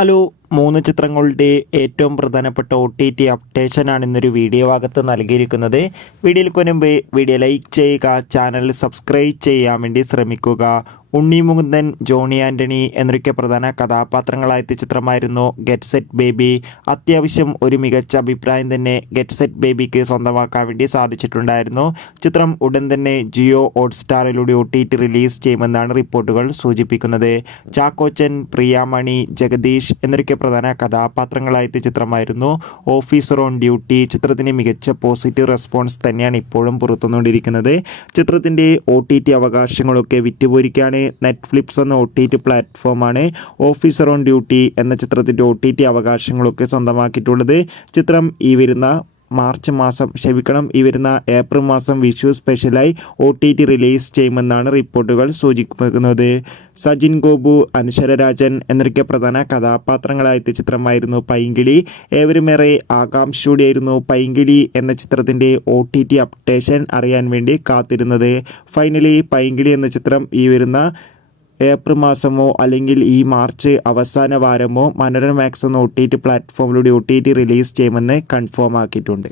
Hello, 3 ചിത്രങ്ങളുടെ ഏറ്റവും പ്രധാനപ്പെട്ട OTT അപ്ഡേഷനാണ് ഇന്നൊരു വീഡിയോ ഭാഗത്ത് നൽകിയിരിക്കുന്നത്. വീഡിയോയിൽ മുൻപ് വീഡിയോ ലൈക്ക് ചെയ്യുക, ചാനൽ സബ്സ്ക്രൈബ് ചെയ്യാൻ വേണ്ടി ശ്രമിക്കുക. ഉണ്ണി മുകുന്ദൻ, ജോണി ആൻ്റണി എന്നൊക്കെ പ്രധാന കഥാപാത്രങ്ങളായ ചിത്രമായിരുന്നു ഗെറ്റ് സെറ്റ് ബേബി. അത്യാവശ്യം ഒരു മികച്ച അഭിപ്രായം തന്നെ ഗെറ്റ് സെറ്റ് ബേബിക്ക് സ്വന്തമാക്കാൻ വേണ്ടി സാധിച്ചിട്ടുണ്ടായിരുന്നു. ചിത്രം ഉടൻ തന്നെ ജിയോ ഹോട്ട്സ്റ്റാറിലൂടെ OTT റിലീസ് ചെയ്യുമെന്നാണ് റിപ്പോർട്ടുകൾ സൂചിപ്പിക്കുന്നത്. ചാക്കോച്ചൻ, പ്രിയാമണി, ജഗദീഷ് എന്നൊക്കെ പ്രധാന കഥാപാത്രങ്ങളായ ചിത്രമായിരുന്നു ഓഫീസർ ഓൺ ഡ്യൂട്ടി. ചിത്രത്തിന് മികച്ച പോസിറ്റീവ് റെസ്പോൺസ് തന്നെയാണ് ഇപ്പോഴും പുറത്തുകൊണ്ടിരിക്കുന്നത്. ചിത്രത്തിൻ്റെ OTT അവകാശങ്ങളൊക്കെ വിറ്റുപോയിരിക്കുകയാണ്. നെറ്റ്ഫ്ലിക്സ് എന്ന OTT പ്ലാറ്റ്ഫോമാണ് ഓഫീസർ ഓൺ ഡ്യൂട്ടി എന്ന ചിത്രത്തിൻ്റെ OTT അവകാശങ്ങളൊക്കെ സ്വന്തമാക്കിയിട്ടുള്ളത്. ചിത്രം ഈ വരുന്ന ഏപ്രിൽ മാസം വിഷു സ്പെഷ്യലായി OTT റിലീസ് ചെയ്യുമെന്നാണ് റിപ്പോർട്ടുകൾ സൂചിപ്പിക്കുന്നത്. സജിൻ ഗോപു, അനശ്വര രാജൻ എന്നൊക്കെ പ്രധാന കഥാപാത്രങ്ങളായ ചിത്രമായിരുന്നു പൈങ്കിളി. ഏവരുമേറെ ആകാംക്ഷയോടെയായിരുന്നു പൈങ്കിളി എന്ന ചിത്രത്തിൻ്റെ OTT അപ്ഡേഷൻ അറിയാൻ വേണ്ടി കാത്തിരുന്നത്. ഫൈനലി പൈങ്കിളി എന്ന ചിത്രം ഈ വരുന്ന ഏപ്രിൽ മാസമോ അല്ലെങ്കിൽ ഈ മാർച്ച് അവസാന വാരമോ മനോരമ മാക്സ് എന്ന OTT പ്ലാറ്റ്ഫോമിലൂടെ OTT റിലീസ് ചെയ്യുമെന്ന് കൺഫേം ആക്കിയിട്ടുണ്ട്.